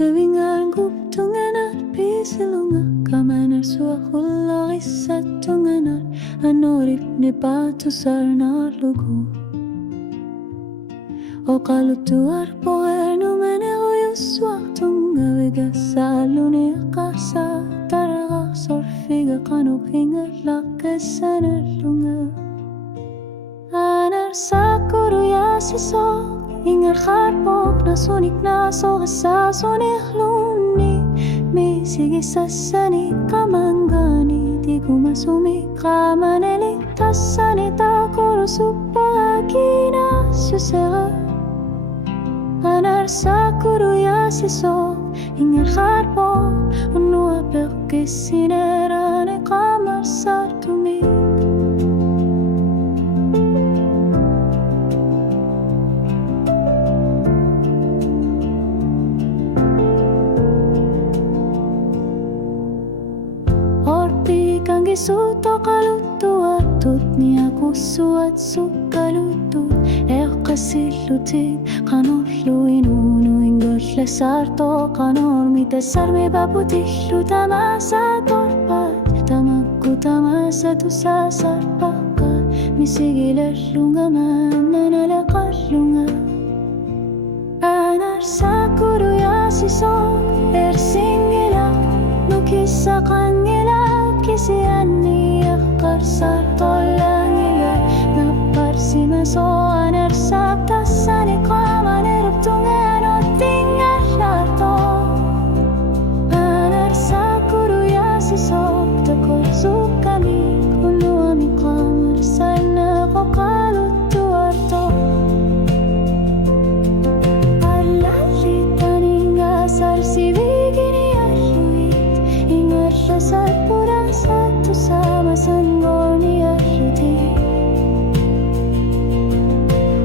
Sevingan guptunganar pisilunga Kamanar suahulla issatunganar Anorik ne patusarnar lugu O kalutuar poer numene uyus waktunga Vega salune akasa Targa sorfiga kanukinga Lakesanar lunga Anar sakuru yasiso Ingar harpok na sunik na so sa sunik luni Misigi sasani kamangani Di kumasumi kamaneligtas sanita Kuro supagina susera Anar sakuru yasiso Ingar harpok Unua perkisinerane kamar sartumi Kangi suto kalutua tut ni aku suat sukalutut kasilutit kanollu inunu ingol lesarto kanor mitesar me babutihlu tamasa torpat tamaku tamasa tu sasarpaka misigilerlunga mananala kallunga anar sakuru yasiso ersingila nukisa kangila Kisiani akar sartolangila Naparsima so anar sabta sani kamaner tungano tingal lato Anar sakuru yasiso takor sukami Kunu ami kamar sana ko kalutuarto Alalitan inga sarsibigini aluit Ingar lasar pura satu sama sanggoni arti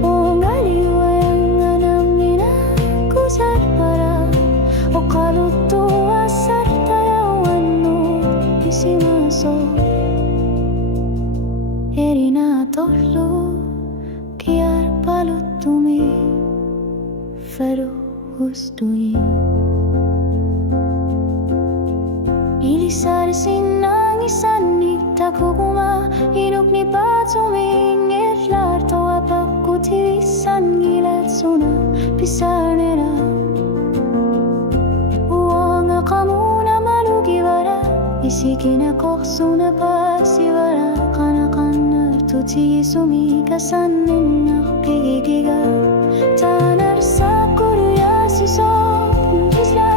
O ngaliwa yang anamina kusar para O kalutu asar tayawanu isi maso Erina torlu kiar palutumi Feru hustui Ilisar sinangisan takuguma Inuk ni patuming Erlar toa pakutivisan Gilat suna pisarnera Uanga kamuna malugibara Isikina koksuna pasivara Kanakanar tuti sumikasan Ninak pigigiga Tanar sakuru yasiso Isla